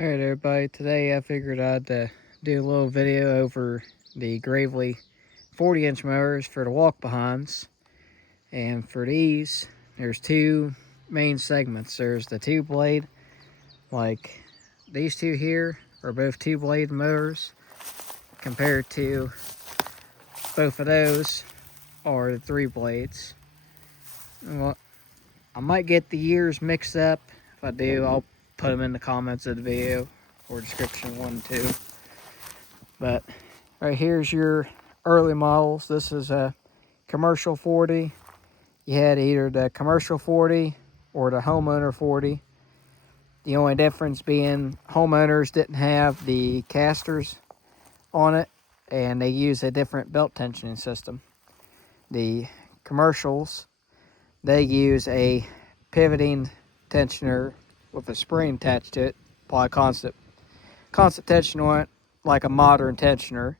Alright everybody, today I figured I'd do a little video over the Gravely 40-inch mowers for the walk-behinds. And for these, there's two main segments. There's the two-blade, like these two here are both two-blade mowers, compared to both of those are the three blades. Well, I might get the years mixed up. If I do, I'll put them in the comments of the video or description 1 and 2. But right here's your early models. This is a commercial 40. You had either the commercial 40 or the Homeowner 40. The only difference being Homeowners didn't have the casters on it, and they use a different belt tensioning system. The commercials, they use a pivoting tensioner with a spring attached to it, apply constant tension on it like a modern tensioner.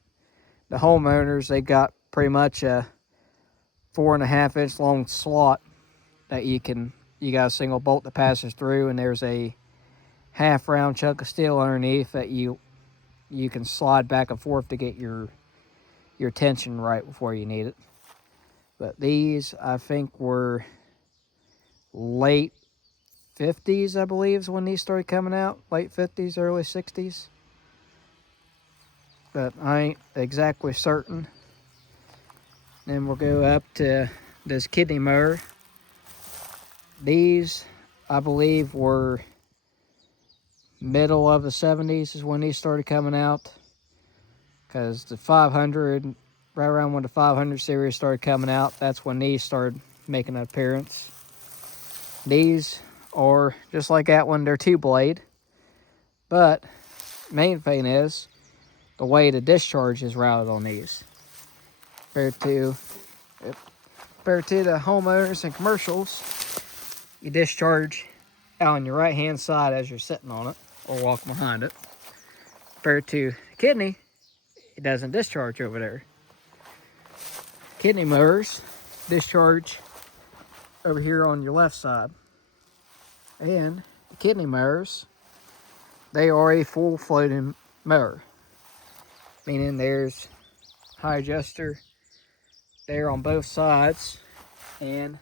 The Homeowners, they got pretty much a 4.5-inch long slot that you got a single bolt that passes through, and there's a half round chunk of steel underneath that you can slide back and forth to get your tension right before you need it. But these, I think, were late 50s, I believe, is when these started coming out. Late 50s, early 60s. But I ain't exactly certain. Then we'll go up to this kidney mower. These, I believe, were middle of the 70s is when these started coming out. Because the 500, right around when the 500 series started coming out, that's when these started making an appearance. These are just like that one, they're two-blade. But main thing is the way the discharge is routed on these. Compared to the Homeowners and commercials, you discharge out on your right-hand side as you're sitting on it or walking behind it. Compared to kidney, it doesn't discharge over there. Kidney mowers discharge over here on your left side. And the kidney mowers, they are a full floating mower, meaning there's high adjuster there on both sides, and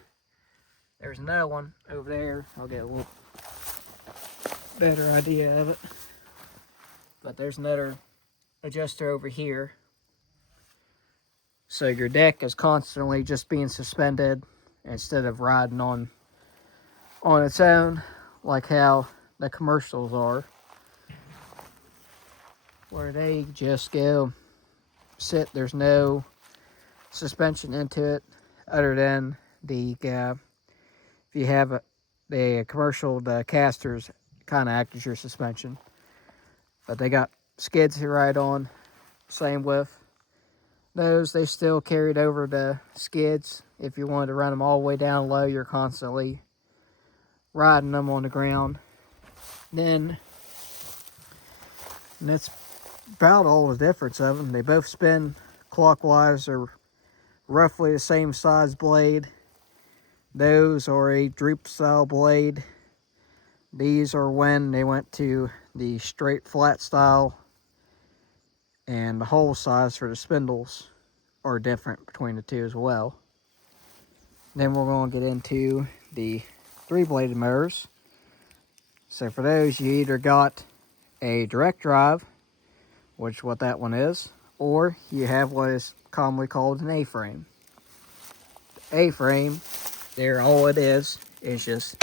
there's another one over there. I'll get a little better idea of it. But there's another adjuster over here. So your deck is constantly just being suspended instead of riding on its own, like how the commercials are, where they just go sit. There's no suspension into it other than the if you have the commercial, the casters kind of act as your suspension, but they got skids to ride on. Same with those, they still carried over the skids. If you wanted to run them all the way down low, you're constantly riding them on the ground. And that's about all the difference of them. They both spin clockwise. They're roughly the same size blade. Those are a droop style blade. These are when they went to the straight flat style, and the hole size for the spindles are different between the two as well. Then we're going to get into the three-bladed mowers. So for those, you either got a direct drive, which is what that one is, or you have what is commonly called an A-frame. The A-frame, there, all it is just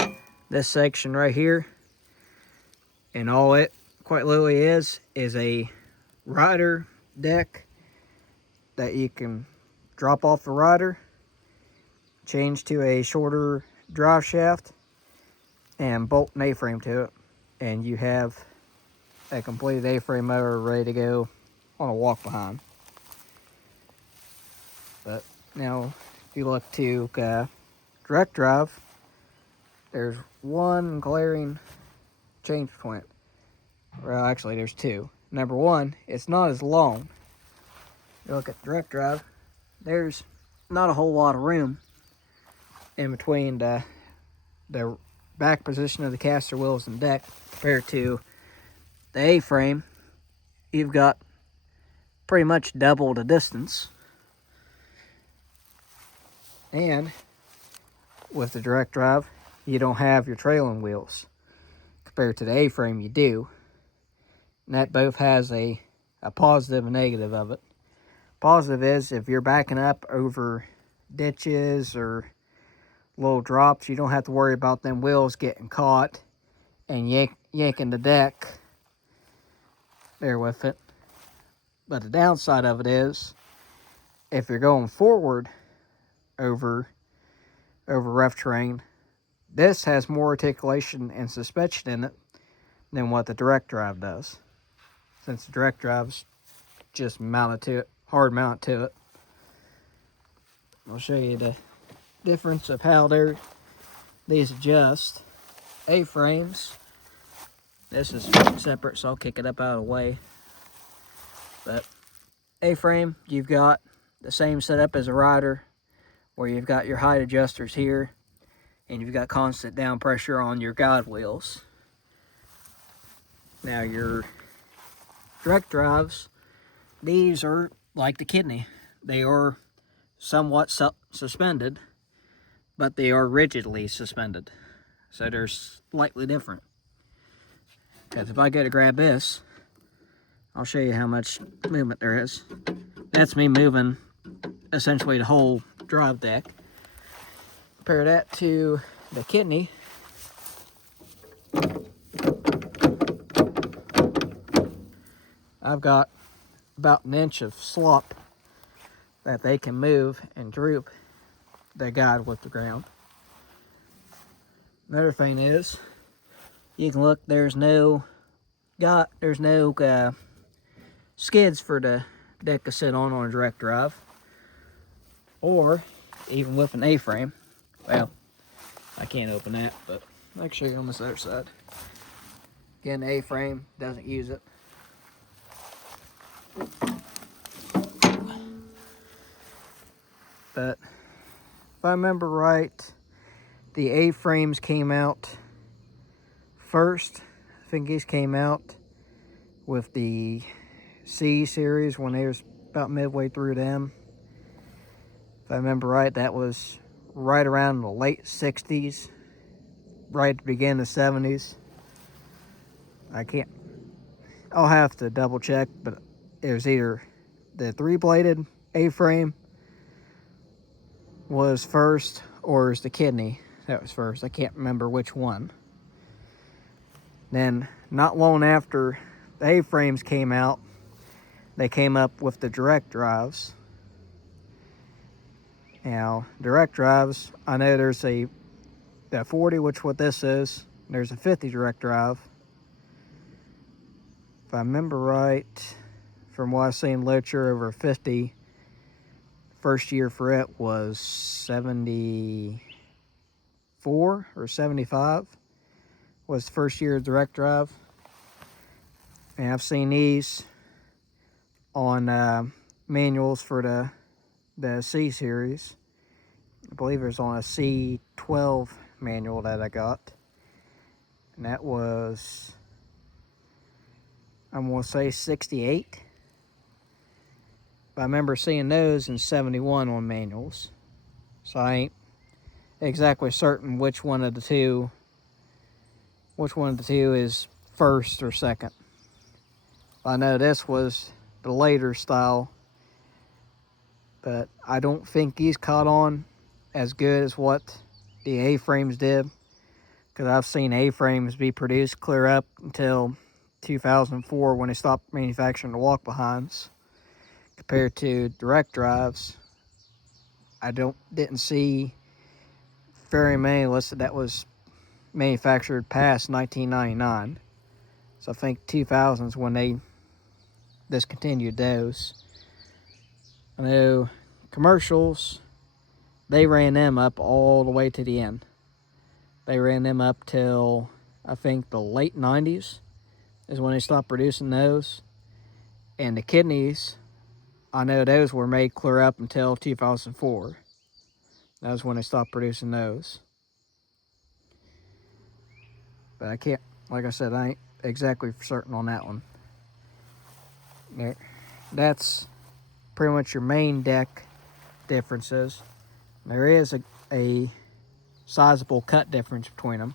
this section right here, and all it quite literally is a rider deck that you can drop off the rider, change to a shorter drive shaft, and bolt an A-frame to it, and you have a completed A-frame mower ready to go on a walk behind. But now, if you look to direct drive, there's one glaring change point. Well, actually, there's two. Number one, it's not as long. You look at direct drive, there's not a whole lot of room in between the back position of the caster wheels and deck compared to the A-frame, you've got pretty much double the distance. And with the direct drive, you don't have your trailing wheels. Compared to the A-frame, you do. And that both has a positive and negative of it. Positive is if you're backing up over ditches or little drops, you don't have to worry about them wheels getting caught and yanking the deck there with it. But the downside of it is, if you're going forward over rough terrain, this has more articulation and suspension in it than what the direct drive does. Since the direct drive's just mounted to it, hard mount to it. I'll show you the difference of how these adjust. A-frames, this is separate, so I'll kick it up out of the way. But A-frame, you've got the same setup as a rider, where you've got your height adjusters here, and you've got constant down pressure on your guide wheels. Now your direct drives, these are like the kidney. They are somewhat suspended, but they are rigidly suspended. So they're slightly different. Because if I go to grab this, I'll show you how much movement there is. That's me moving essentially the whole drive deck. Compare that to the kidney. I've got about an inch of slop that they can move and droop the guide with the ground. Another thing is, you can look, there's no skids for the deck to sit on a direct drive, or even with an A-frame. Well, I can't open that, but I can show you on this other side. Again, the A-frame doesn't use it. But if I remember right, the A-frames came out first. I think these came out with the C series when they was about midway through them. If I remember right, that was right around the late 60s, right at the beginning of the 70s. I'll have to double check, but it was either the 3-bladed A-frame was first, or it was the kidney that was first. I can't remember which one. Then, not long after the A-frames came out, they came up with the direct drives. Now, direct drives, I know there's a 40, which what this is. There's a 50 direct drive. If I remember right, from what I've seen literature, over 50, first year for it was 74 or 75 was the first year of direct drive. And I've seen these on manuals for the C series. I believe it was on a C12 manual that I got. And that was, I'm going to say 68. But I remember seeing those in 71 on manuals. So I ain't exactly certain which one of the two is first or second. But I know this was the later style. But I don't think these caught on as good as what the A-frames did. Because I've seen A-frames be produced clear up until 2004 when they stopped manufacturing the walk-behinds. Compared to direct drives, I didn't see very many listed that was manufactured past 1999. So I think 2000 is when they discontinued those. I know commercials, they ran them up all the way to the end. They ran them up till, I think, the late 90s is when they stopped producing those. And the kidneys, I know those were made clear up until 2004. That was when they stopped producing those. But I can't, like I said, I ain't exactly for certain on that one. There, that's pretty much your main deck differences. There is a sizable cut difference between them.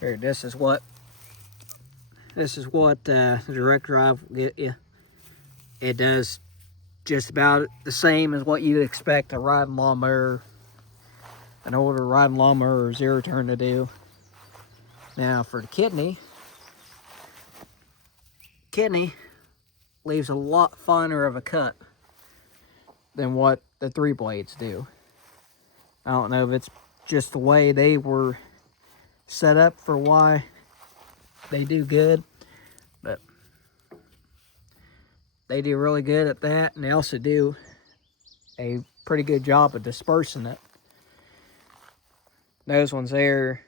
Here, this is what the direct drive will get you. It does just about the same as what you'd expect a riding lawnmower, an older riding lawnmower or zero turn to do. Now for the kidney leaves a lot finer of a cut than what the 3 blades do. I don't know if it's just the way they were set up for why they do good, but they do really good at that, and they also do a pretty good job of dispersing it. Those ones there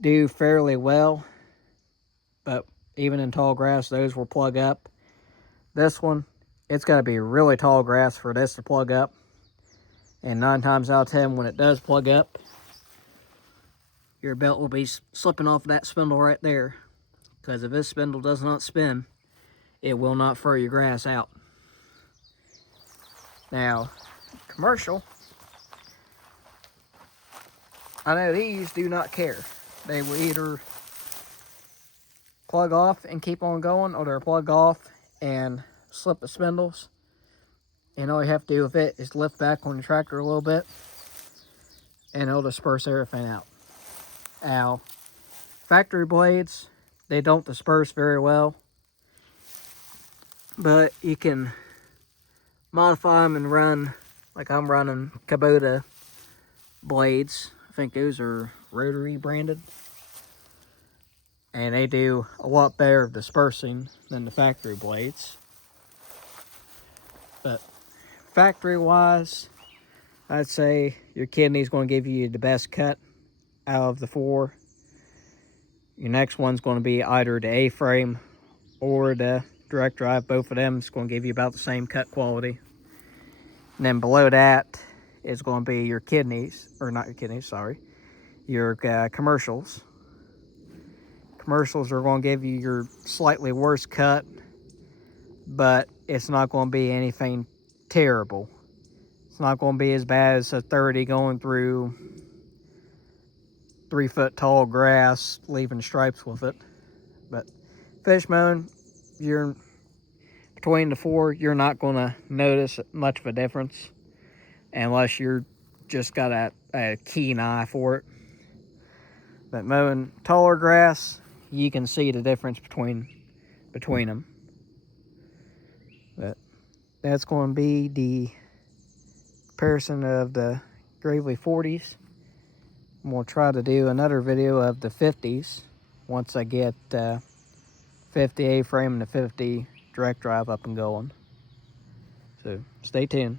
do fairly well, but even in tall grass, those will plug up. This one, it's got to be really tall grass for this to plug up. And 9 times out of 10, when it does plug up, your belt will be slipping off that spindle right there. Because if this spindle does not spin, it will not fur your grass out. Now, commercial, I know these do not care. They will either plug off and keep on going, or they'll plug off and slip the spindles. And all you have to do with it is lift back on the tractor a little bit, and it'll disperse everything out. Now, factory blades, they don't disperse very well, but you can modify them and run, like I'm running Kubota blades. I think those are rotary branded, and they do a lot better dispersing than the factory blades. But factory wise, I'd say your kidney's going to give you the best cut out of the 4. Your next one's going to be either the A-frame or the direct drive. Both of them is going to give you about the same cut quality. And then below that is going to be your kidneys, or not your kidneys, sorry, your commercials. Commercials are going to give you your slightly worse cut, but it's not going to be anything terrible. It's not going to be as bad as a 30 going through 3 foot tall grass, leaving stripes with it. But fish mowing, you're between the 4, you're not going to notice much of a difference unless you're just got a keen eye for it. But mowing taller grass, you can see the difference between them. But that's going to be the comparison of the Gravely 40s. I'm going to try to do another video of the 50s once I get 50 A-frame and the 50 direct drive up and going. So stay tuned.